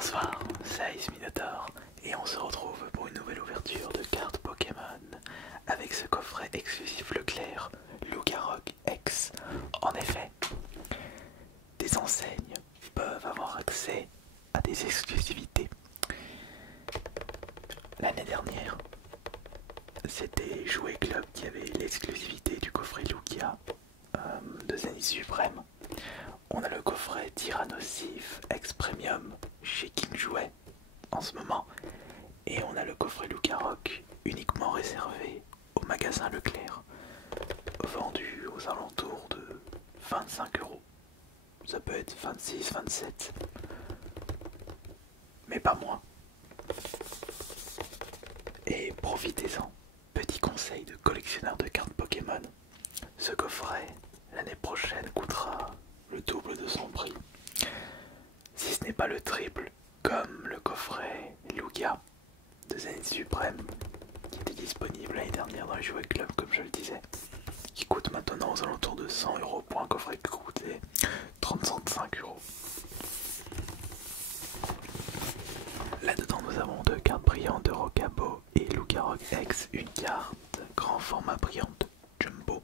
Bonsoir, c'est Ice Minotaur et on se retrouve pour une nouvelle ouverture de cartes Pokémon avec ce coffret exclusif Leclerc, Lucaroc X. En effet, des enseignes peuvent avoir accès à des exclusivités. L'année dernière, c'était Jouet Club qui avait l'exclusivité du coffret Lugia de Zenith Suprême. On a le coffret Tyrannosif X Premium chez King Jouet en ce moment. Et on a le coffret Lucaroc uniquement réservé au magasin Leclerc, vendu aux alentours de 25 euros. Ça peut être 26, 27, mais pas moins. Et profitez-en, petit conseil de collectionneur de cartes Pokémon, ce coffret l'année prochaine coûtera le double de son prix, si ce n'est pas le triple, comme le coffret Lugia de Zenith Suprême qui était disponible l'année dernière dans les Jouets Club, comme je le disais, qui coûte maintenant aux alentours de 100 euros pour un coffret qui coûtait 35 euros. Là-dedans, nous avons deux cartes brillantes de Rocabo et Lucaroc X, une carte grand format brillante Jumbo.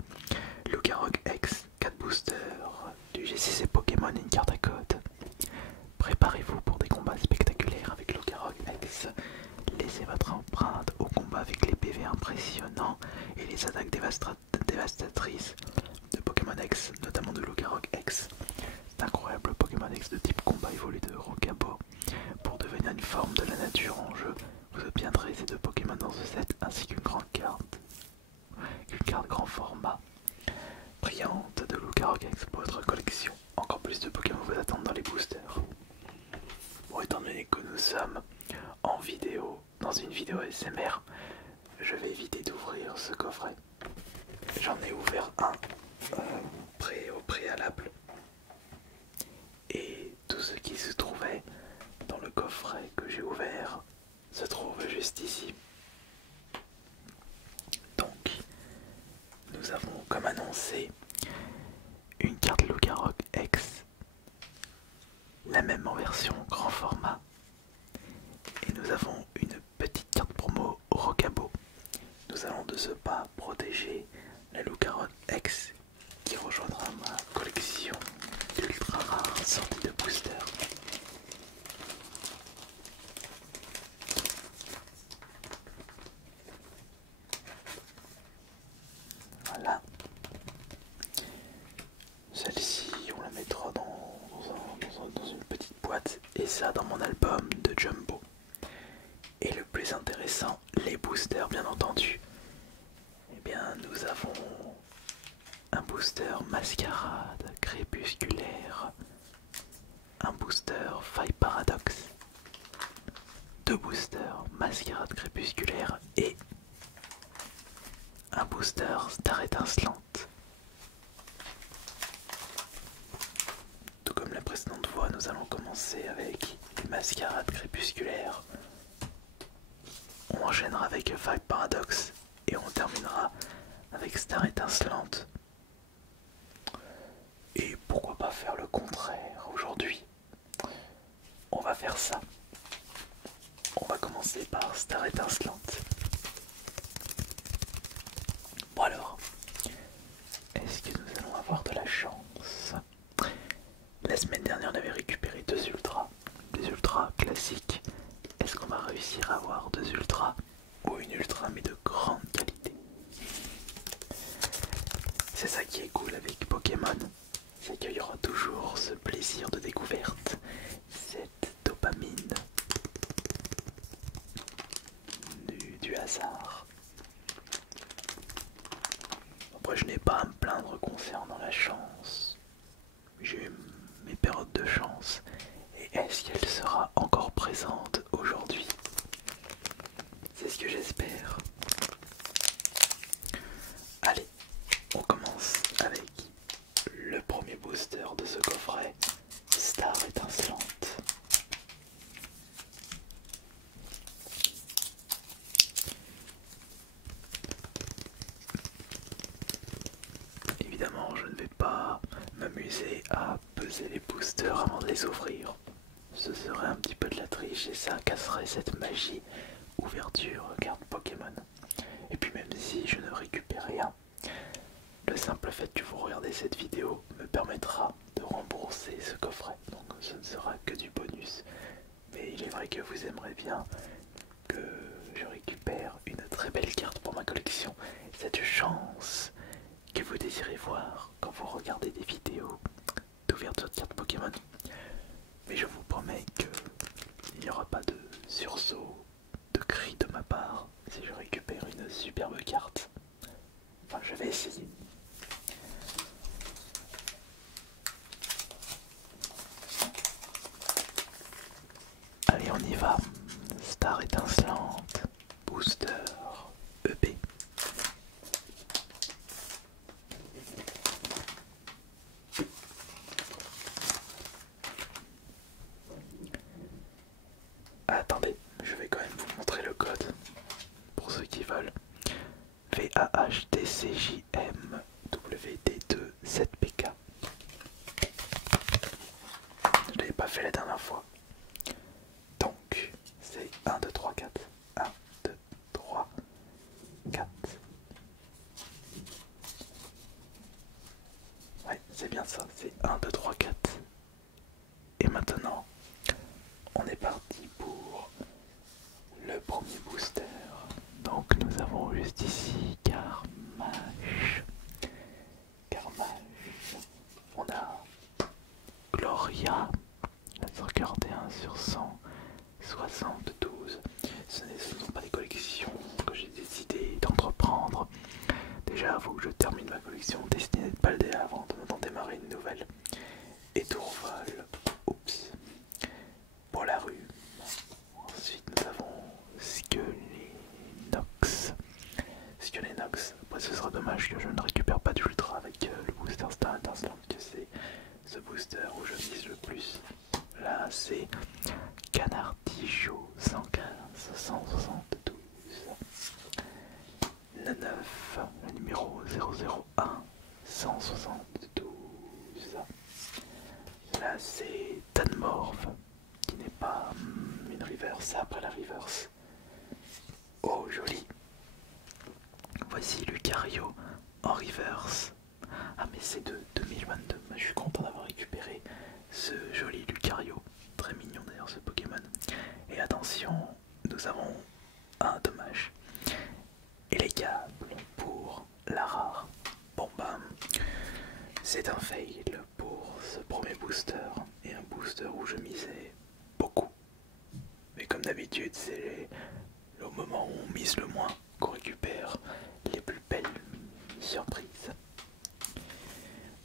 Lucaroc X, 4 boosters du GCC Pokémon et une carte à code. Préparez-vous pour des combats spectaculaires avec Lucaroc X. Laissez votre empreinte au combat avec les PV impressionnants et les attaques dévastatrices de Pokémon X, notamment de Lucaroc X. C'est incroyable, le Pokémon X de type combat évolue de Rocabo pour devenir une forme de la nature en jeu. Vous obtiendrez ces deux Pokémon dans ce set ainsi qu'une carte grand format brillante de Lucaroc X pour votre collection. Encore plus de Pokémon vous attendent dans les boosters. Bon, étant donné que nous sommes en vidéo, dans une vidéo ASMR, je vais éviter d'ouvrir ce coffret. J'en ai ouvert un au préalable. Et tout ce qui se trouvait dans le coffret que j'ai ouvert se trouve juste ici. Donc, nous avons comme annoncé une carte Lucaroc X, la même en version grand format. Et nous avons une petite carte promo Rocabo. Nous allons de ce pas protéger la Lucaroc X qui rejoindra ma collection d'ultra rares sorties de booster. Voilà. Celle-ci, on la mettra dans une petite boîte, et ça dans mon album de Jumbo. Et le plus intéressant, les boosters bien entendu. Eh bien, nous avons un booster Mascarade crépusculaire, un booster Faille Paradox, deux boosters Mascarade crépusculaire et un booster Star étincelante. Tout comme la précédente fois, nous allons commencer avec les Mascarades crépusculaires. On enchaînera avec Faille Paradox et on terminera avec Star étincelante. Et pourquoi pas faire le contraire aujourd'hui? On va faire ça. On va commencer par Star étincelante. Bon alors, est-ce que nous allons avoir de la chance? La semaine dernière, on avait récupéré deux ultras, des ultras classiques. Est-ce qu'on va réussir à avoir deux ultras ou une ultra mais de grande qualité? C'est ça qui est cool avec Pokémon, c'est qu'il y aura toujours ce plaisir de découverte, cette dopamine du hasard. Après, je n'ai pas à me plaindre concernant la chance. J'ai eu mes périodes de chance. Et est-ce qu'elle sera encore présente aujourd'hui? C'est ce que j'espère. Allez, on commence avec le premier booster de ce coffret, Star étincelante. Évidemment, je ne vais pas m'amuser à peser les boosters avant de les ouvrir. Ce serait un petit peu de la riche et ça casserait cette magie ouverture carte Pokémon. Et puis même si je ne récupère rien, le simple fait que vous regardez cette vidéo me permettra de rembourser ce coffret. Donc ce ne sera que du bonus. Mais il est vrai que vous aimerez bien que je récupère une très belle carte pour ma collection. Cette chance que vous désirez voir quand vous regardez des vidéos d'ouverture de cartes Pokémon. Mais je vous promets qu'il n'y aura pas de sursaut, de cri de ma part si je récupère une superbe carte. Enfin, je vais essayer. Allez, on y va. Star étincelante, booster, EP. Attendez, je vais quand même vous montrer le code pour ceux qui veulent. VAHTCJM WD2 7PK. Je l'avais pas fait la dernière fois. Donc, c'est 1, 2, 3, 4. 1, 2, 3, 4. Ouais, c'est bien ça. C'est 1, 2, 3, 4. Et maintenant, on est parti pour le premier booster. Donc, nous avons juste ici Carmage. On a Gloria. 41 sur 172. Ce ne sont pas des collections que j'ai décidé d'entreprendre. Déjà, il faut que je termine ma collection destinée de Paldea avant d'en démarrer une nouvelle. Et Tourval. Oups. Pour la rue. Ensuite, nous avons Skelenox. Skelenox. Après, ce sera dommage que je ne récupère pas d'ultra avec le booster Star Étincelante, que c'est ce booster où je mise le plus. Là, c'est Canardijo 115 172. Le 9, le numéro 001 172. Là, c'est Tanmorph, qui n'est pas une reverse après la reverse. Oh, joli. Voici Lucario en reverse. Ah, mais c'est de 2022. Je suis content d'avoir récupéré ce joli Lucario. Très mignon d'ailleurs ce Pokémon. Et attention, nous avons un dommage. Et les câbles pour la rare. Bon bam. C'est un fail pour ce premier booster. Et un booster où je misais beaucoup. Mais comme d'habitude, c'est au moment où on mise le moins qu'on récupère les plus belles surprises.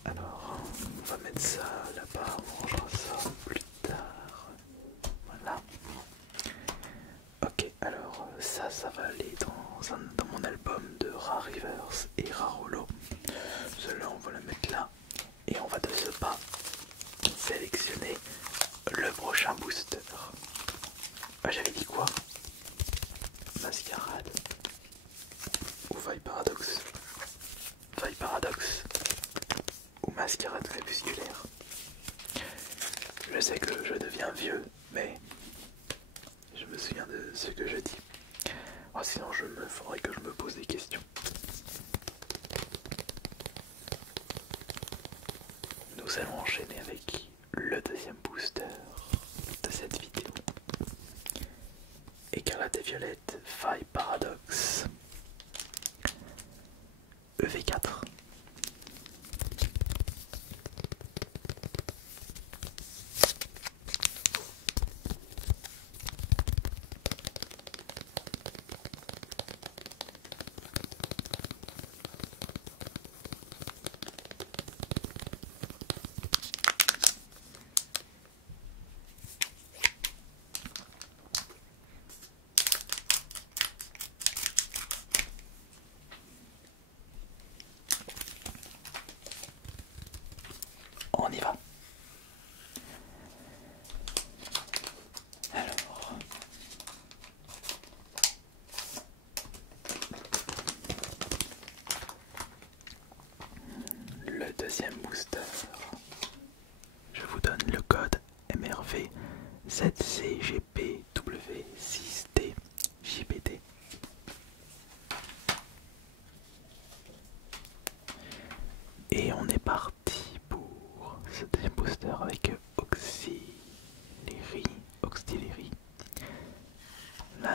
Alors, on va mettre ça là-bas, on rangera ça plus tard. Voilà. Ok, alors ça va aller dans mon album de Rare Reverse et Rare Holo. Celle-là, on va la mettre là. Et on va de ce pas sélectionner le prochain booster. Ah, j'avais dit quoi? Mascarade ou Vaille Paradoxe? Vaille Paradoxe ou Mascarade crépusculaire? Je sais que je deviens vieux, mais je me souviens de ce que je dis. Oh, sinon, faudrait que je me pose des questions. Nous allons enchaîner avec le deuxième booster de cette vidéo. Écarlate et Violette, Faille Paradoxe, EV4. On y va. Alors, le deuxième booster. Je vous donne le code MRV 7CGP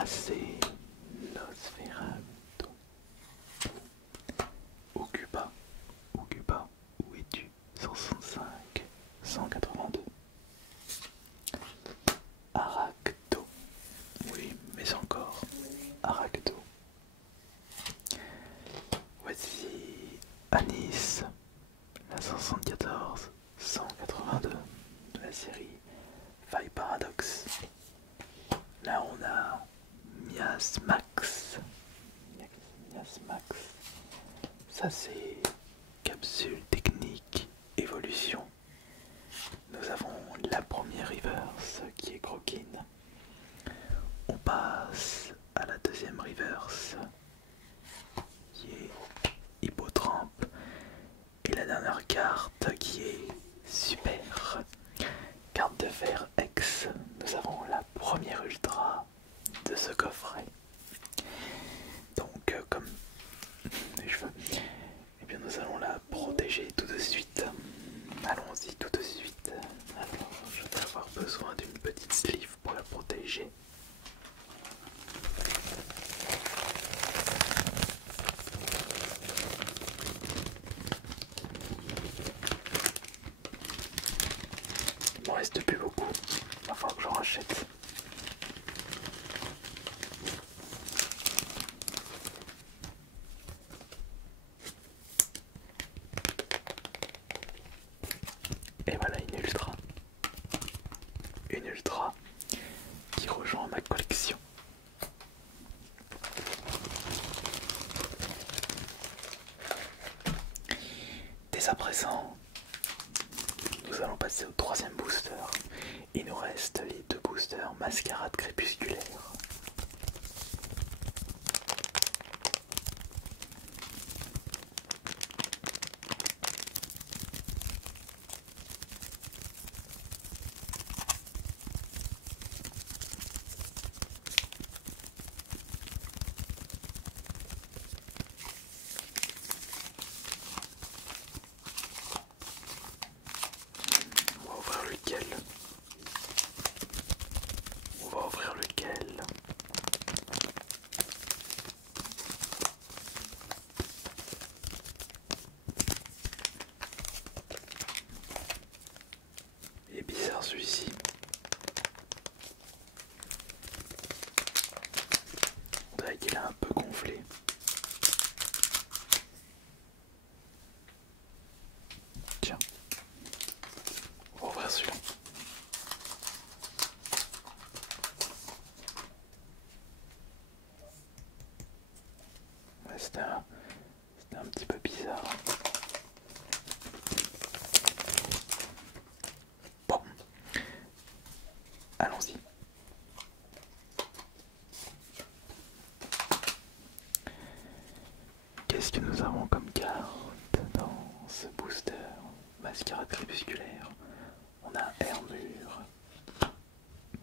Racé, Nosferatu, Ocupa, Ocupa, où es-tu? 165, 182. Aracto, oui, mais encore, Aracto. Voici Anis, la 174, 182 de la série Five Paradox. Là on a Miasmax. Miasmax. Ça c'est capsule technique évolution. Nous avons la première reverse qui est Croquine. On passe à la deuxième reverse qui est Hippotrampe. Et la dernière carte qui est super. Carte de fer X. Nous avons la première ultra de ce coffret. Donc comme les cheveux, et bien nous allons la protéger tout de suite. Allons-y tout de suite. Alors je vais avoir besoin d'une petite sleeve pour la protéger. Il m'en reste plus beaucoup. Il va falloir que j'en rachète. Et voilà une ultra. Une ultra qui rejoint ma collection. Dès à présent, nous allons passer au troisième booster. Il nous reste les deux boosters Mascarade Crépusculaire. On va ouvrir lequel? On va ouvrir lequel? Il est bizarre celui-ci. On dirait qu'il est un peu gonflé. Tiens. On va ouvrir celui-là. Ouais, c'était un petit peu bizarre. Bon. Allons-y. Qu'est-ce que nous avons comme carte dans ce booster Mascarade Crépusculaire? On a Hermure.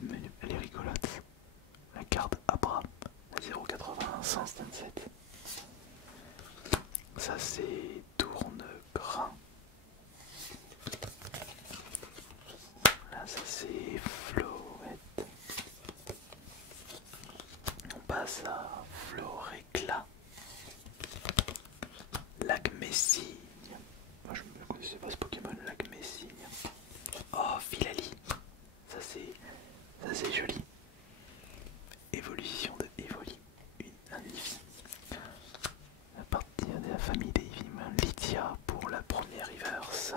Mais elle est rigolote. La carte Abra, la 0,80, 177. Ça c'est Tourne-Grain. Là ça c'est Floette. On passe à Floréclat. Lac Messigne. Moi je ne connaissais pas ce Pokémon, Lac Messigne. Oh, Philali. Ça c'est joli. Évolution de Evoli. Un Eevee. À partir de la famille des Eevee, Lydia pour la première reverse.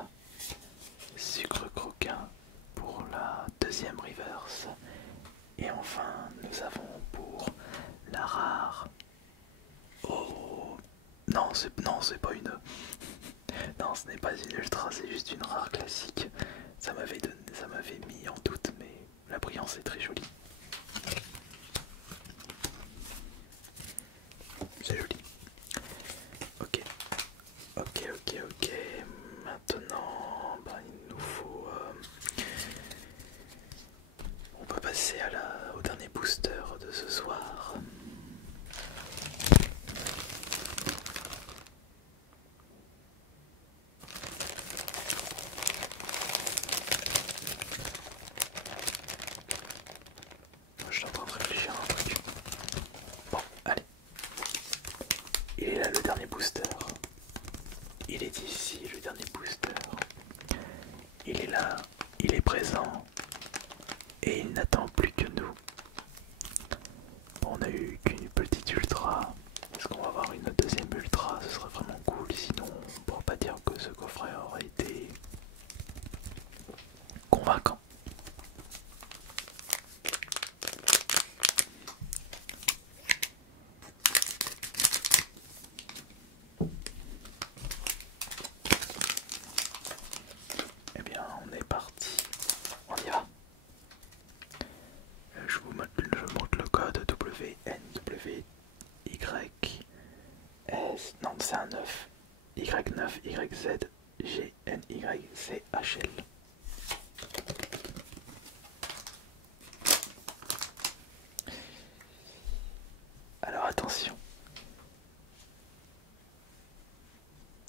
Sucre Croquin pour la deuxième reverse. Et enfin, nous avons pour la rare. Oh non, c'est pas une. Non, ce n'est pas une ultra, c'est juste une rare classique. Ça m'avait mis en doute, mais la brillance est très jolie. C'est joli. Ok. Maintenant, bah, il nous faut. On peut passer au dernier booster de ce soir. il est ici, le dernier booster. Il est là, il est présent, et il n'attend plus que nous. Bon, on a eu qu'une petite ultra. Est-ce qu'on va avoir une deuxième ultra? Ce serait vraiment cool, sinon on pourra pas dire que ce coffret aurait été convaincant. Eh bien, on est parti. On y va. Je montre le code WNWYS. Non, c'est un 9. Y9YZGNYCHL. Alors attention.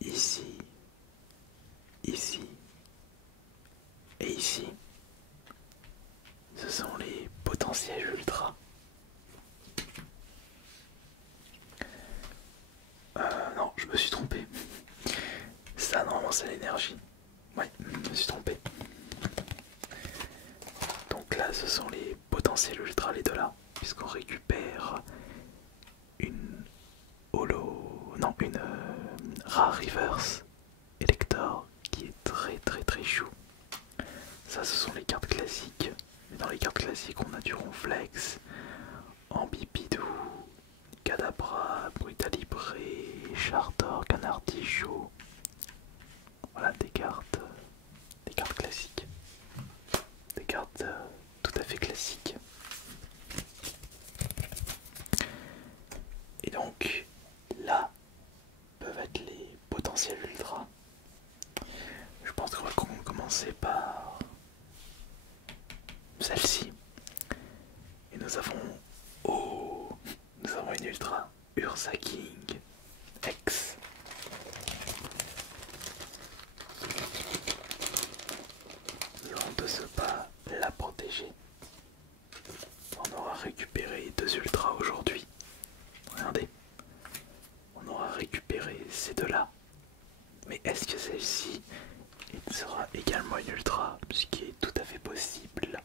Ici, ici et ici, ce sont les potentiels ultra. Non, je me suis trompé. Ça, normalement, c'est l'énergie. Ouais, je me suis trompé. Donc là, ce sont les potentiels ultra, les deux là, puisqu'on récupère une holo. Non, une rare reverse Elector qui est très chou. Ça, ce sont les cartes classiques. Et dans les cartes classiques, on a du Ronflex, Ambipidou, Kadabra, Brutalibré, Chartor, Canardichaud. Voilà des cartes classiques. Des cartes tout à fait classiques. Et donc, là peuvent être les potentiels ultra. Je pense qu'on va commencer par celle-ci. Et nous avons une ultra Ursa King X. Nous allons de ce pas la protéger. On aura récupéré 2 ultras aujourd'hui. Regardez. On aura récupéré ces deux-là. Mais est-ce que celle-ci sera également une ultra? Ce qui est tout à fait possible.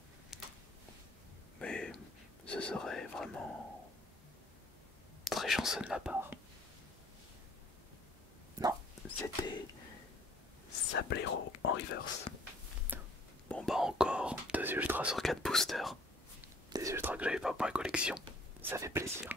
Mais ce serait vraiment très chanceux de ma part. Non, c'était Sablero en reverse. Bon bah encore 2 ultras sur 4 boosters. Des ultras que j'avais pas pour la collection. Ça fait plaisir.